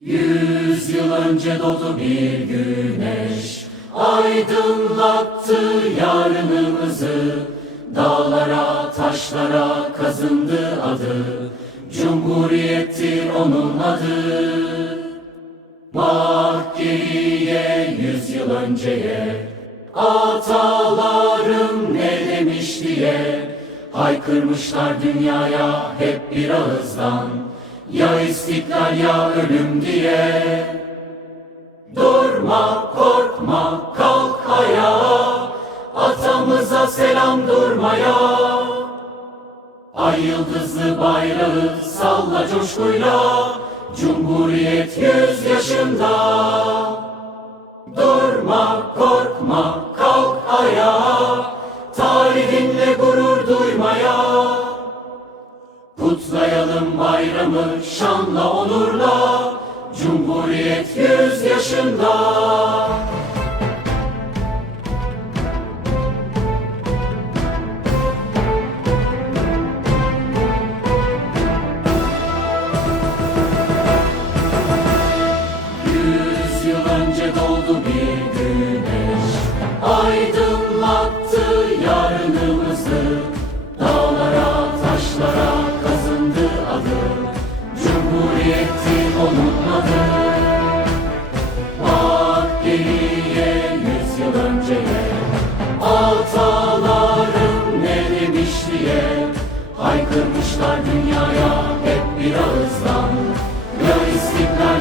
Yüz yıl önce doğdu bir güneş Aydınlattı yarınımızı. Dağlara, taşlara kazındı adı Cumhuriyettir onun adı. Bak geriye yüz yıl önceye Atalarım ne demiş diye Haykırmışlar dünyaya hep bir ağızdan Ya istiklal ya ölüm diye. Durma korkma kalk ayağa Atamıza selam durmaya. Ay yıldızlı bayrağı salla coşkuyla. Cumhuriyet yüz yaşında Durma korkma bayramı şanla onurla Cumhuriyet yüz yaşında Adı Bak geriye yüz yıl önceye. Ne demiş diye. Haykırmışlar dünyaya hep bir ağızdan. Ya istiklal